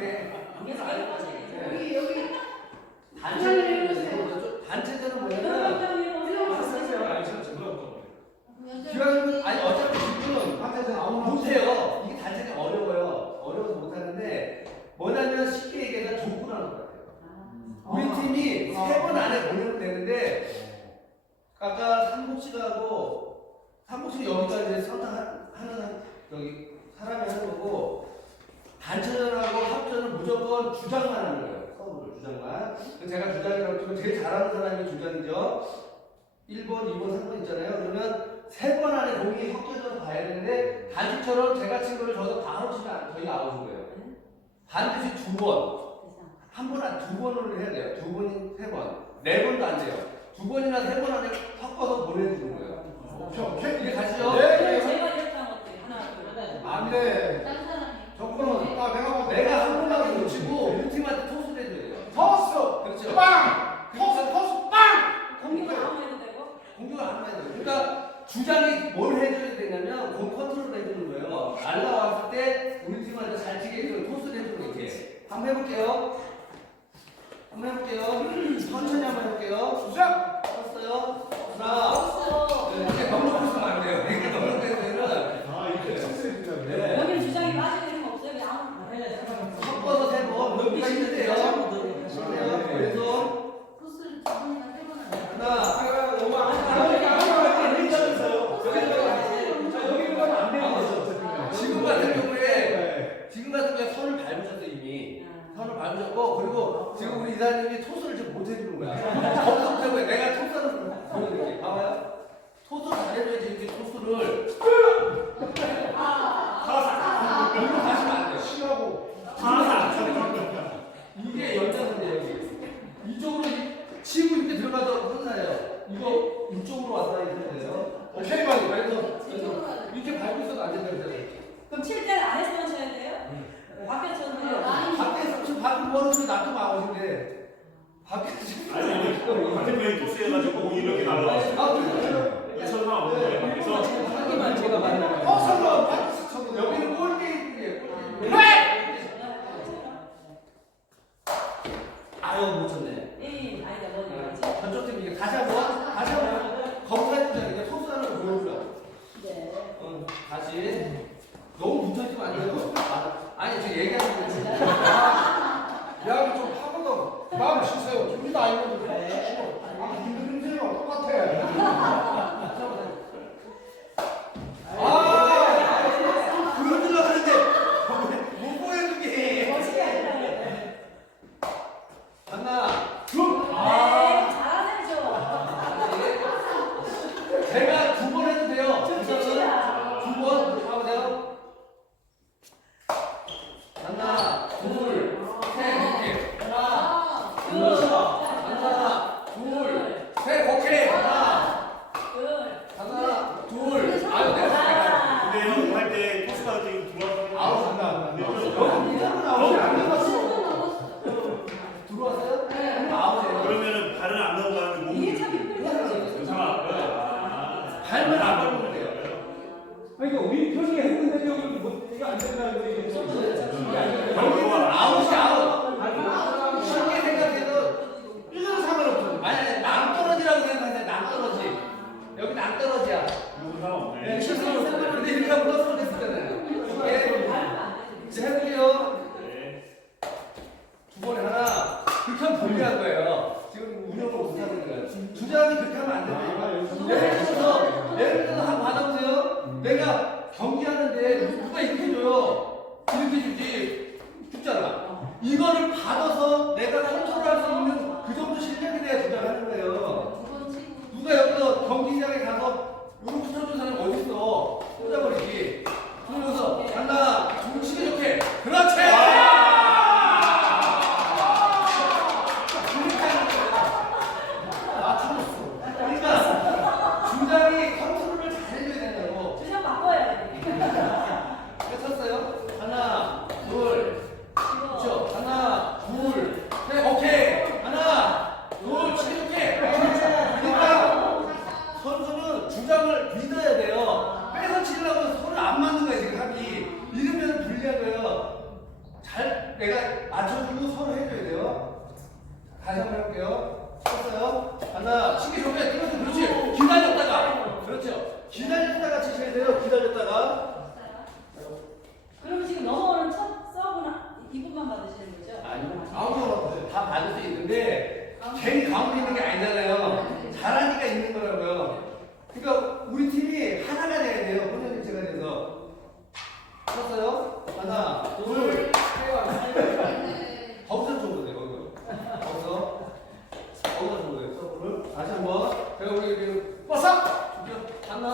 돼. 계속 연락하세요. 여기 여기 단체는 단체전은 뭐냐면 기왕이면 아니 어차피 지금 한테서 아무나 못해요. 이게 단체는 어려워요. 어려워서 못하는데 뭐냐면 쉽게 얘기해서 족구라는 것 같아요. 우리 팀이 아. 세번 안에 보내면 되는데 아까 삼국 씨하고 삼국 씨 여기가 이제 선택 하는 여기 사람이 하는 거고 단체전하고 주장만 하는 거예요. 서브를 주장만. 제가 주장이라고 치면 제일 잘하는 사람이 주장이죠. 1번, 2번, 3번 있잖아요. 그러면 세 번 안에 공이 섞여져서 가야 되는데 단지처럼 제가 친 거를 저도 치면 안- 저희가 아웃인 거예요. 반드시 두 번. 한 번, 안- 두 번을 해야 돼요. 두 번, 세 번. 네 번도 안 돼요. 두 번이나 세 번 안에 섞어서 보내주는 거예요. 오케이 오케이 이게 가시죠? 네. 제가 이렇게 하면 어때요? 하나, 둘, 안돼 다른 사람이. 정권은 아 내가 봐도 내가 한 번만 놓치고 우리 팀한테 토스를 해줘야 돼요. 토스 그렇죠. 빵 토스 토스 빵 공격을 아무 해도 되고. 공격을 안 해야 돼요. 그러니까 주장이 뭘 해줘야 되냐면 공 컨트롤 해주는 거예요. 날라왔을 때 우리 팀한테 잘 토스를 해주는 거 이렇게. 한번 해볼게요. 한번 해볼게요. 천천히 한번 해볼게요. 시작 쳤어요. 하나. 없어. 네, 이렇게 너무 놓고 있으면 안 돼요. 이렇게 너무 놓고 있으면은 아 이렇게 칭찬해 준다고 네. 여기는 주장이 빠지는 힘 없어요. 그냥 아무. 섞어서 세 번. 높이 힘드세요. 하시네요. 왼손. 코스를 두 번이나 세 번을. 하나. 너무 지금 같은 경우에 지금 같은 경우에 선을 밟으셨어 이미 밟으셨고 그리고 지금 우리 이사님이 토스를 지금 못 해주는 거야. 거기서 때문에 내가 토스를 보여드릴게. 봐봐요. 토스를 잘해줘야지 이렇게 토스를. 이거 가시면 안 돼요 쉬하고. 이게 연장선이에요 이쪽으로 이- 치고 이렇게 들어가서 혼나요. 이거 이쪽으로 왔다 해야 돼요. 오케이 왼손 이렇게 밟고 있어도 안 된다고 그럼 칠 때는 안에서만 쳐야 돼요? 밖에 돼요? 밖에서 지금 밖에 소리 놔두면 아웃인데. 밖에서 지금 반대편이 토스해가지고 공이 이렇게 날라왔어요. 아 그래요? 설마 없는 거예요. 그래서 하기만 제가 맞는 토스는 박스 쳐도 여기는 골게임이에요 골게임 아유 못 쳤네. 이 아니다 뭐지? 저쪽 팀 이게 다시 한번 다시 한번 검사해주자 이제 토스하는 거 보여주자 네. 어, 다시. 너무 붙어있으면 안 돼요 아, 아니 지금 얘기하는 거 야좀 하고도 마음 쉬세요 준비도 아니고 아 힘든 힘들어 똑같아 아 그런 줄 알았는데 못 보여준 게 멋있게 하려고. 하나 네, 잘하세요. 제가 두 번 해도 돼요. 좀 우선은 칩시다. 두 번 하보세요. 하나, 둘, 셋, 이렇게. 하나, 둘, 하나, 둘, 셋, 오케이. 하나, 둘. 하나, 둘. 아유, 내가 하나. 근데 형 할 때 토스가 지금 들어와서 아우, 안 되죠? 여기 이상은 아웃이 안 들어갔어. 넘었어. 들어왔어요? 네. 아웃이에요. 그러면은 발은 안 넘어가는 이게 공이 참 힘들다. 괜찮아. 아. 발만 안 밟으면 돼요. 아니 그러니까 우리 편이 했는데 여기 뭐 이게 안 된다는 거 이게 여기는 아웃이 아웃. 쉽게 생각해도 이건 상관없어. 아니, 아니, 낭떠러지라고 생각하세요. 낭떠러지. 여기 낭떠러지야. 이거 상관없네. 네, 실수로. 근데 이렇게 하면 떠서 됐잖아요. 이게 이제 해볼게요. 네. 두 번에 하나. 그렇게 하면 불리한 거예요. 지금 운영을 못하는 거예요. 주장이 그렇게 하면 안 된다니까. 예를 들어서, 예를 들어서 한번 받아보세요. 내가 경기하는데 누가 이렇게 해줘요. 이렇게 주지. 죽잖아. 이거를 받아서 내가 컨트롤할 수 있는 그 정도 실력이 돼야 주장하는 거예요. 누가 여기서 경기장에 가서 이렇게 쳐준 사람이 어딨어? 꽂아버리기. 그러면서 하나, 둘, 치기 좋게. 그렇지! 그렇게 하는 거야. 아, 참았어. 그러니까 주장이 컨트롤을 잘 해줘야 된다고. 주장 바꿔야 돼. 쳤어요? 하나, 둘, 이거. 그렇죠? 하나, 둘, 셋, 오케이. 하나, 둘, 치기 좋게. 그러니까 선수는 주장을 믿어야 돼요. 뺏어 치려고 손을 안 맞는 거예요, 지금 합이. 이러면 불리한 거예요. 내가 맞춰주고 서로 해줘야 돼요. 다시 한번 해볼게요. 쳤어요. 하나, 치기 좋게 뛰면서 그렇지. 기다렸다가. 그렇죠. 기다렸다가 치셔야 돼요. 기다렸다가. 그럼 지금 넘어오는 첫 서브나 이분만 받으시는 거죠? 아니요. 아무거나 다 받을 수 있는데 괜히 가운데 있는 게 아니잖아요. 잘하니까 있는 거라고요. 그러니까 우리 팀이 하나가 돼야 돼요. 혼연일체가 돼서. 쳤어요. 하나, 둘, 셋. 거기서 줘도 돼, 거기서. 거기서. 거기서 줘도 돼, 서브를. 다시 한 번. 제가 우리 그 빠삭! 줄게요.